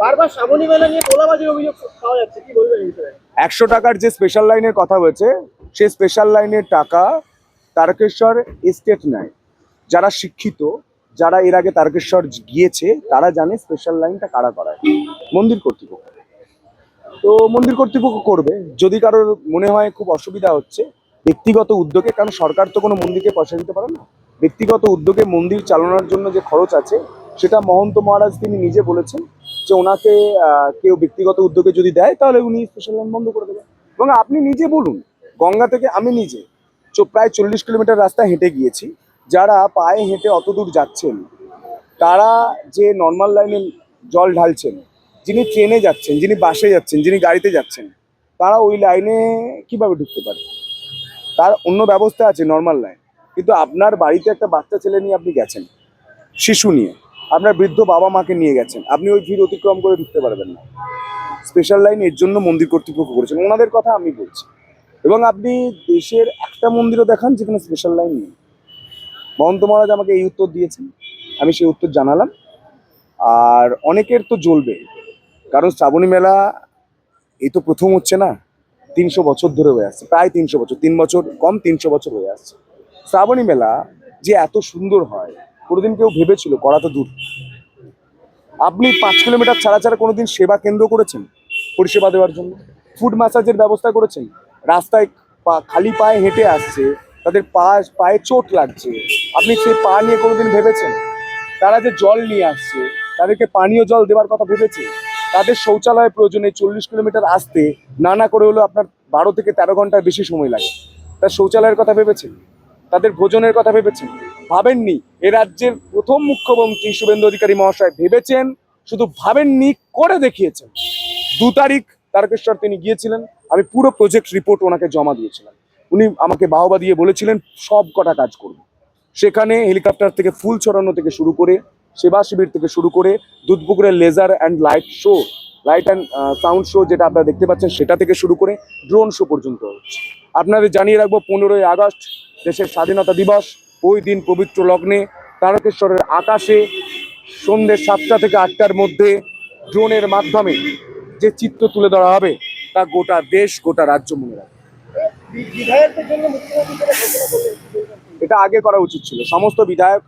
বারবার শ্রাবণী মেলা নিয়ে তোলাবাজির অভিযোগ পাওয়া যাচ্ছে, কি বলবেন এই বিষয়ে? 100 টাকার যে স্পেশাল লাইনের কথা হয়েছে, সেই স্পেশাল লাইনের টাকা তারকেশ্বর এস্টেট নেয়। যারা শিক্ষিত, যারা এর আগে তারকেশ্বর গিয়েছে, তারা জানে স্পেশাল লাইনটা কারা করায়। মন্দির কর্তৃপক্ষ। তো মন্দির কর্তৃপক্ষ করবে। যদি কারোর মনে হয় খুব অসুবিধা হচ্ছে, ব্যক্তিগত উদ্যোগে, কারণ সরকার তো কোনো মন্দিরকে পয়সা দিতে পারে না, ব্যক্তিগত উদ্যোগে মন্দির চালানোর জন্য যে খরচ আছে, সেটা মহন্ত মহারাজ তিনি নিজে বলেছেন যে ওনাকে কেউ ব্যক্তিগত উদ্যোগে যদি দেয়, তাহলে উনি স্পেশাল লাইন বন্ধ করে দেবেন। এবং আপনি নিজে বলুন, গঙ্গা থেকে আমি নিজে প্রায় 40 কিলোমিটার রাস্তা হেঁটে গিয়েছি। যারা পায়ে হেঁটে অত দূর যাচ্ছেন, তারা যে নর্মাল লাইনে জল ঢালছেন, যিনি ট্রেনে যাচ্ছেন, যিনি বাসে যাচ্ছেন, যিনি গাড়িতে যাচ্ছেন, তারা ওই লাইনে কিভাবে ঢুকতে পারে? তার অন্য ব্যবস্থা আছে, নর্মাল লাইন। কিন্তু আপনার বাড়িতে একটা বাচ্চা ছেলে নিয়ে আপনি গেছেন, শিশু নিয়ে, আপনার বৃদ্ধ বাবা মাকে নিয়ে গেছেন, আপনি ওই ভিড় অতিক্রম করে ঢুকতে পারবেন না। স্পেশাল লাইন এর জন্য মন্দির কর্তৃপক্ষ করেছেন, ওনাদের কথা আমি বলছি। এবং আপনি দেশের একটা মন্দিরও দেখান যেখানে স্পেশাল লাইন নেই। মহন্ত মহারাজ আমাকে এই উত্তর দিয়েছেন, আমি সেই উত্তর জানালাম। আর অনেকের তো জ্বলবে, কারণ শ্রাবণী মেলা এই তো প্রথম হচ্ছে না, 300 বছর ধরে হয়ে আসছে, প্রায় 300 বছর, 3 বছর কম, 300 বছর হয়ে আসছে। শ্রাবণী মেলা যে এত সুন্দর হয়, কোনোদিন কেউ ভেবেছিল? করা তো দূর। আপনি 5 কিলোমিটার ছাড়া ছাড়া কোনোদিন সেবা কেন্দ্র করেছেন পরিষেবা দেওয়ার জন্য? ফুড ম্যাসাজের ব্যবস্থা করেছেন? রাস্তায় খালি পায়ে হেঁটে আসছে, তাদের পায়ে চোট লাগছে, আপনি সেই পা নিয়ে কোনোদিন ভেবেছেন? তারা যে জল নিয়ে আসছে, তাদেরকে পানীয় জল দেওয়ার কথা ভেবেছে? তাদের শৌচালয়ের প্রয়োজনে 40 কিলোমিটার আসতে না করে হলো আপনার 12 থেকে 13 ঘন্টার বেশি সময় লাগে। তার শৌচালয়ের কথা ভেবেছেন? তাদের ভোজনের কথা ভেবেছেন? ভাবেননি। এ রাজ্যের প্রথম মুখ্যমন্ত্রী শুভেন্দু অধিকারী মহাশয় ভেবেছেন, শুধু ভাবেননি, করে দেখিয়েছেন। 2 তারিখ তারকেশ্বর তিনি গিয়েছিলেন, আমি পুরো প্রজেক্ট রিপোর্ট ওনাকে জমা দিয়েছিলাম। উনি আমাকে বাহবা দিয়ে বলেছিলেন সব কটা কাজ করব। সেখানে হেলিকপ্টার থেকে ফুল ছড়ানো থেকে শুরু করে, সেবা শিবির থেকে শুরু করে, দুধপুকুরের laser and light show, light and sound show যেটা আপনারা দেখতে পাচ্ছেন, সেটা থেকে শুরু করে ড্রোন শো পর্যন্ত হচ্ছে। আপনাদের জানিয়ে রাখবো, 15ই আগস্ট দেশের স্বাধীনতা দিবস। ওই দিন পবিত্র লগ্নে তারকেশ্বরের আকাশে সন্ধ্যে 7টা থেকে 8টার মধ্যে ড্রোনের মাধ্যমে যে চিত্র তুলে ধরা হবে, তা গোটা দেশ, গোটা রাজ্য মনে রাখবে। বিধায়কদের জন্য মুখ্যমন্ত্রী যেটা ঘোষণা করলেন, কি বলবেন? এটা আগে করা উচিত ছিল। সমস্ত বিধায়ক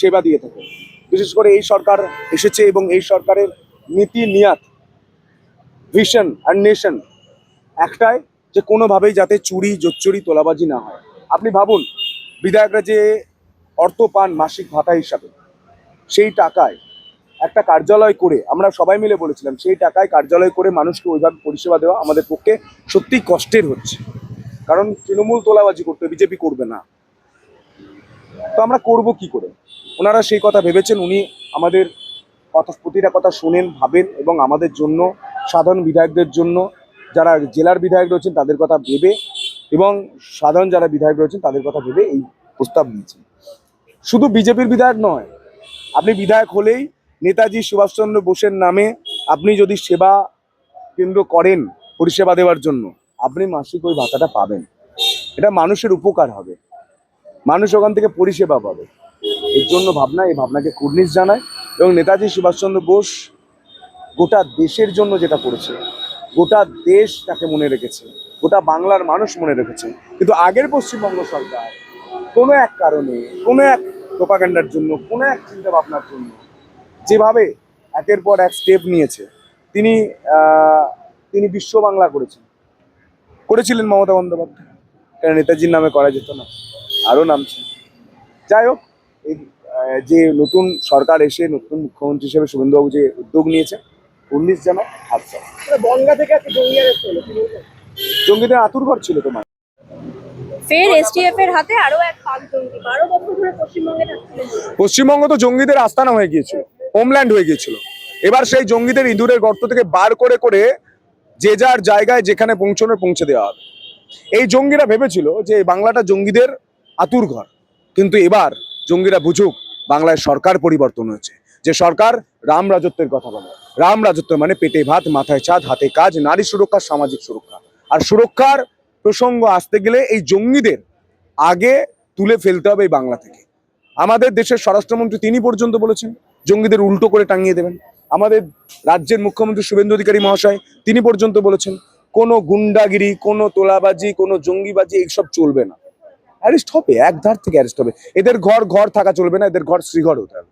সেবা দিয়ে থাকে। বিশেষ করে এই সরকার এসেছে এবং এই সরকারের নীতি নিয়াত, ভিশন আর নেশন একটাই, যে কোনোভাবেই যাতে চুরি জোচ্চুরি তোলাবাজি না হয়। আপনি ভাবুন, বিধায়করা যে অর্থ পান মাসিক ভাতা হিসাবে, সেই টাকায় একটা কার্যালয় করে, আমরা সবাই মিলে বলেছিলাম, সেই টাকায় কার্যালয় করে মানুষকে ওইভাবে পরিষেবা দেওয়া আমাদের পক্ষে সত্যিই কষ্টের হচ্ছে। কারণ তৃণমূল তোলাবাজি করতে, বিজেপি করবে না, তো আমরা করব কি করে? ওনারা সেই কথা ভেবেছেন। উনি আমাদের কথা, প্রতিটা কথা শোনেন, ভাবেন, এবং আমাদের জন্য, সাধারণ বিধায়কদের জন্য, যারা জেলার বিধায়ক রয়েছেন তাদের কথা ভেবে, এবং সাধারণ যারা বিধায়ক রয়েছেন তাদের কথা ভেবে এই প্রস্তাব নিয়েছেন। শুধু বিজেপির বিধায়ক নয়, আপনি বিধায়ক হলেই নেতাজি সুভাষচন্দ্র বোসের নামে আপনি যদি সেবা কেন্দ্র করেন পরিষেবা দেওয়ার জন্য, আপনি মাসিক ওই ভাতাটা পাবেন। এটা মানুষের উপকার হবে, মানুষ ওখান থেকে পরিষেবা পাবে। এর জন্য ভাবনা, এই ভাবনাকে কুর্নিশ জানায়। এবং নেতাজি সুভাষচন্দ্র বোস গোটা দেশের জন্য যেটা করেছে, গোটা দেশ তাকে মনে রেখেছে, গোটা বাংলার মানুষ মনে রেখেছে। কিন্তু আগের পশ্চিমবঙ্গ সরকার কোনো এক কারণে, কোনো এক প্রোপাগান্ডার জন্য, কোনো এক চিন্তা ভাবনার জন্য যেভাবে একের পর এক স্টেপ নিয়েছে, তিনি তিনি বিশ্ব বাংলা করেছিলেন মমতা বন্দ্যোপাধ্যায়। কেন নেতাজির নামে করা যেত না? আরও নামছে। যাই হোক, এই যে নতুন সরকার এসে, নতুন মুখ্যমন্ত্রী হিসেবে শুভেন্দুবাবু যে উদ্যোগ নিয়েছে, 19 হাতটা বনগা থেকে একটা জঙ্গি অ্যারেস্ট হলো, কি বলবেন? জঙ্গিদের আতুরঘর ছিল তোমার। ফের এসটিএফ এর হাতে আরো এক পাক জঙ্গি। 12 বছর ধরে পশ্চিমবঙ্গে থাকছিলেন। পশ্চিমবঙ্গ তো জঙ্গিদের আস্তানা হয়ে গিয়েছিল, হোমল্যান্ড হয়ে গিয়েছিল। এবার সেই জঙ্গিদের ইঁদুরের গর্ত থেকে বার করে করে যে যার জায়গায় যেখানে পৌঁছে দেওয়া হবে। এই জঙ্গিরা ভেবেছিল যে বাংলাটা জঙ্গিদের আতুরঘর, কিন্তু এবার জঙ্গিরা বুঝুক, বাংলায় সরকার পরিবর্তন হয়েছে। যে সরকার রাম রাজত্বের কথা বলে। রাম রাজত্ব মানে পেটে ভাত, মাথায় ছাদ, হাতে কাজ, নারী সুরক্ষা, সামাজিক সুরক্ষা। আর সুরক্ষার প্রসঙ্গ আসতে গেলে এই জঙ্গিদের আগে তুলে ফেলতে হবে এই বাংলা থেকে। আমাদের দেশের স্বরাষ্ট্রমন্ত্রী তিনি পর্যন্ত বলেছেন জঙ্গিদের উল্টো করে টাঙিয়ে দেবেন। আমাদের রাজ্যের মুখ্যমন্ত্রী শুভেন্দু অধিকারী মহাশয় তিনি পর্যন্ত বলেছেন কোনো গুন্ডাগিরি, কোনো তোলাবাজি, কোনো জঙ্গিবাজি এইসব চলবে না। অ্যারেস্ট হবে, এক ধার থেকে অ্যারেস্ট হবে। এদের ঘর ঘর থাকা চলবে না, এদের ঘর শ্রীঘর হতে হবে।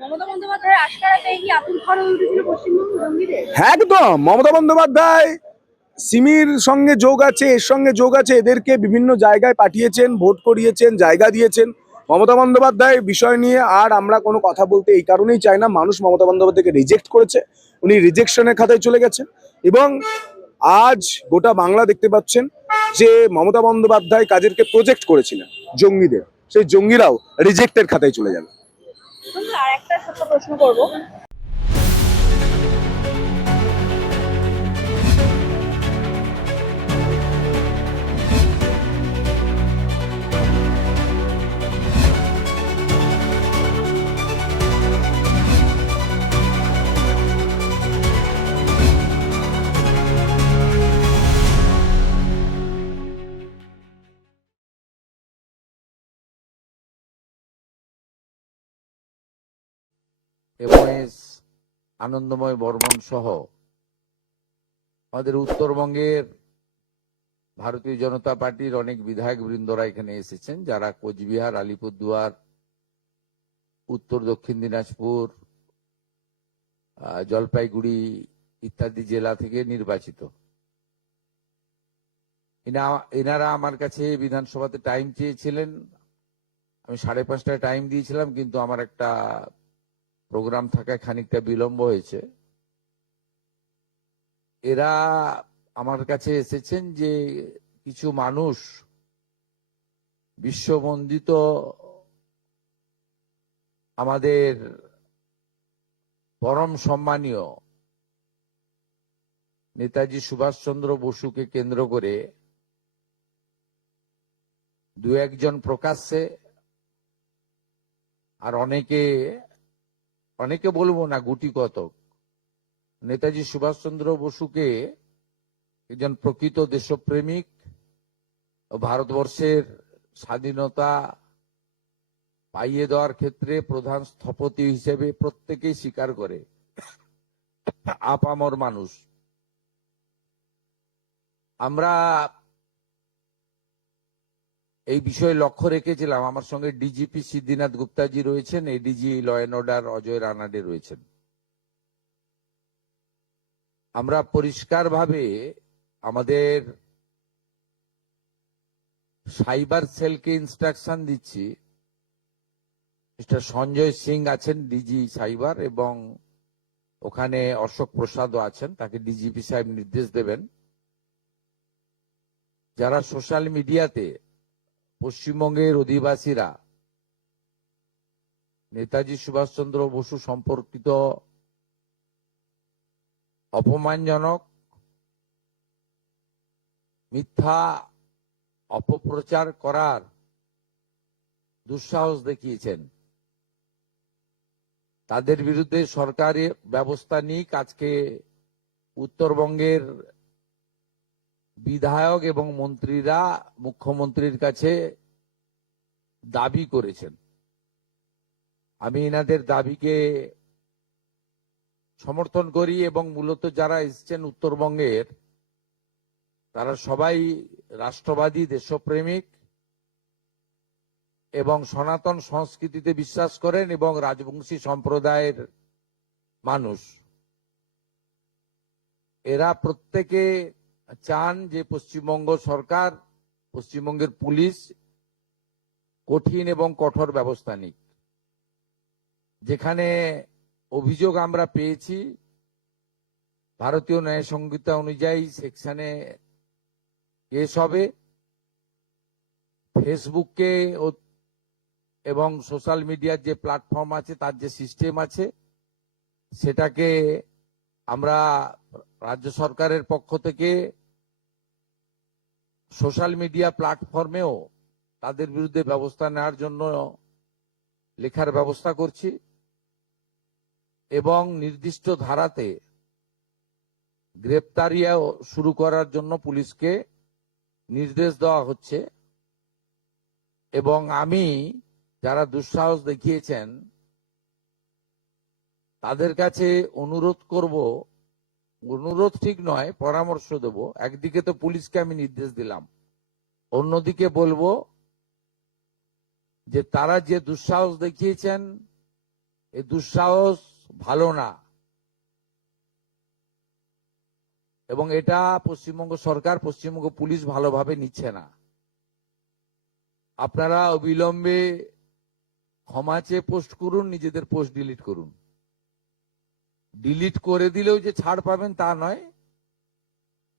মমতা বন্দ্যোপাধ্যায়ের আশকারাতে কি আতুল ঘর হয়ে উঠেছিল পশ্চিমবঙ্গ জঙ্গিদের? একদম মমতা বন্দ্যোপাধ্যায় সিমির সঙ্গে যোগ আছে, এর সঙ্গে যোগ আছে, এদেরকে বিভিন্ন জায়গায় পাঠিয়েছেন, ভোট করিয়েছেন, জায়গা দিয়েছেন। মমতা বন্দ্যোপাধ্যায় বিষয় নিয়ে আর আমরা কোনো কথা বলতে এই কারণেই চাই না, মানুষ মমতা বন্দ্যোপাধ্যায়কে রিজেক্ট করেছে, উনি রিজেকশনের খাতায় চলে গেছেন। এবং আজ গোটা বাংলা দেখতে পাচ্ছেন যে মমতা বন্দ্যোপাধ্যায় কাদেরকে প্রজেক্ট করেছিলেন, জঙ্গিদের, সেই জঙ্গিরাও রিজেক্টের খাতায় চলে যাবে। আর একটা ছোট্ট প্রশ্ন করবো, এমএস আনন্দময় বর্মন সহ আমাদের উত্তরবঙ্গের ভারতীয় জনতা পার্টির অনেক বিধায়ক বৃন্দরা এখানে এসেছেন, যারা কোচবিহার, আলিপুরদুয়ার, উত্তর দক্ষিণ দিনাজপুর, জলপাইগুড়ি ইত্যাদি জেলা থেকে নির্বাচিত। এনারা আমার কাছে বিধানসভাতে টাইম চেয়েছিলেন, আমি 5:30টায় টাইম দিয়েছিলাম, কিন্তু আমার একটা প্রোগ্রাম থাকায় খানিকটা বিলম্ব হয়েছে। এরা আমার কাছে এসেছেন যে কিছু মানুষ বিশ্ববন্দিত আমাদের পরম সম্মানীয় নেতাজি সুভাষচন্দ্র বসুকে কেন্দ্র করে দু একজন প্রকাশ্যে আর অনেকে বলবো না, গুটি কতক নেতাজি সুভাষচন্দ্র বসুকে একজন প্রকৃত দেশপ্রেমিক ও ভারতবর্ষের স্বাধীনতা পাইয়ে দেওয়ার ক্ষেত্রে প্রধান স্থপতি হিসেবে প্রত্যেকেই স্বীকার করে, আপামর মানুষ। আমরা এই বিষয়ে লক্ষ্য রেখেছিলাম। আমার সঙ্গে ডিজিপি সিদ্ধিনাথ গুপ্তাজি রয়েছেন, ADG law and order Ajay Ranade রয়েছেন। আমরা পরিষ্কারভাবে আমাদের সাইবার সেলকে ইনস্ট্রাকশন দিচ্ছি, মিস্টার সঞ্জয় সিং আছেন ডিজি সাইবার, এবং ওখানে অশোক প্রসাদও আছেন, তাকে ডিজিপি সাহেব নির্দেশ দেবেন, যারা সোশ্যাল মিডিয়াতে পশ্চিমবঙ্গের অধিবাসীরা নেতাজি সুভাষচন্দ্র বসু সম্পর্কিত অপমানজনক মিথ্যা অপপ্রচার করার দুঃসাহস দেখিয়েছেন, তাদের বিরুদ্ধে সরকারি ব্যবস্থা নিক। আজকে উত্তরবঙ্গের বিধায়ক এবং মন্ত্রীরা মুখ্যমন্ত্রীর কাছে দাবি করেছেন। আমি এনাদের দাবিকে সমর্থন করি, এবং মূলত যারা এসেছেন উত্তরবঙ্গের, তারা সবাই রাষ্ট্রবাদী, দেশপ্রেমিক এবং সনাতন সংস্কৃতিতে বিশ্বাস করেন এবং রাজবংশী সম্প্রদায়ের মানুষ। এরা প্রত্যেকে চান যে পশ্চিমবঙ্গ সরকার, পশ্চিমবঙ্গের পুলিশ কঠিন এবং কঠোর ব্যবস্থা নিক। যেখানে অভিযোগ আমরা পেয়েছি, ভারতীয় ন্যায় সংহিতা অনুযায়ী সেকশনে কেস হবে। ফেসবুককে এবং সোশ্যাল মিডিয়ার যে প্ল্যাটফর্ম আছে, তার যে সিস্টেম আছে, সেটাকে আমরা রাজ্য সরকারের পক্ষ থেকে সোশ্যাল মিডিয়া প্ল্যাটফর্মেও তাদের বিরুদ্ধে ব্যবস্থা নেওয়ার জন্য লেখার ব্যবস্থা করছি, এবং নির্দিষ্ট ধারাতে গ্রেপ্তারিও শুরু করার জন্য পুলিশকে নির্দেশ দেওয়া হচ্ছে। এবং আমি, যারা দুঃসাহস দেখিয়েছেন তাদের কাছে অনুরোধ করব, অনুরোধ ঠিক নয়, পরামর্শ দেব। একদিকে তো পুলিশকে আমি নির্দেশ দিলাম, অন্যদিকে বলবো যে তারা যে দুঃসাহস দেখিয়েছেন, এই দুঃসাহস ভালো না, এবং এটা পশ্চিমবঙ্গ সরকার, পশ্চিমবঙ্গ পুলিশ ভালোভাবে নিচ্ছে না। আপনারা অবিলম্বে ক্ষমা চেয়ে পোস্ট করুন, নিজেদের পোস্ট ডিলিট করুন। ডিলিট করে দিলেও যে ছাড় পাবেন তা নয়,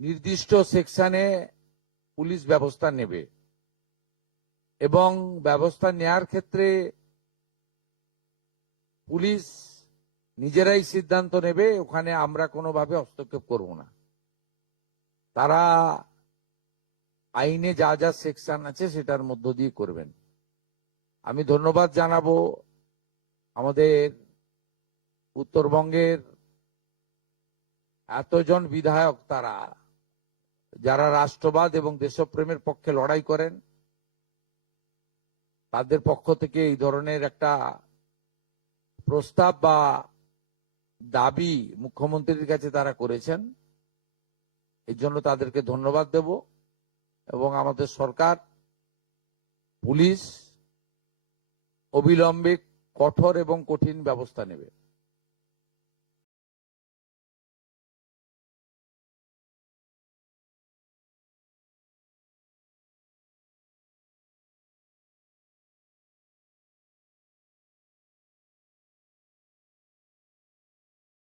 নির্দিষ্ট সেকশনে পুলিশ ব্যবস্থা নেবে, এবং ব্যবস্থা নেয়ার ক্ষেত্রে পুলিশ নিজেরাই সিদ্ধান্ত নেবে, ওখানে আমরা কোনোভাবে হস্তক্ষেপ করব না। তারা আইনে যা যা সেকশন আছে সেটার মধ্য দিয়ে করবেন। আমি ধন্যবাদ জানাবো আমাদের উত্তরবঙ্গের এতজন বিধায়ক, তারা যারা রাষ্ট্রবাদ এবং দেশপ্রেমের পক্ষে লড়াই করেন, তাদের পক্ষ থেকে এই ধরনের একটা প্রস্তাব বা দাবি মুখ্যমন্ত্রীর কাছে তারা করেছেন। এর জন্য তাদেরকে ধন্যবাদ দেব, এবং আমাদের সরকার, পুলিশ অবিলম্বে কঠোর এবং কঠিন ব্যবস্থা নেবে।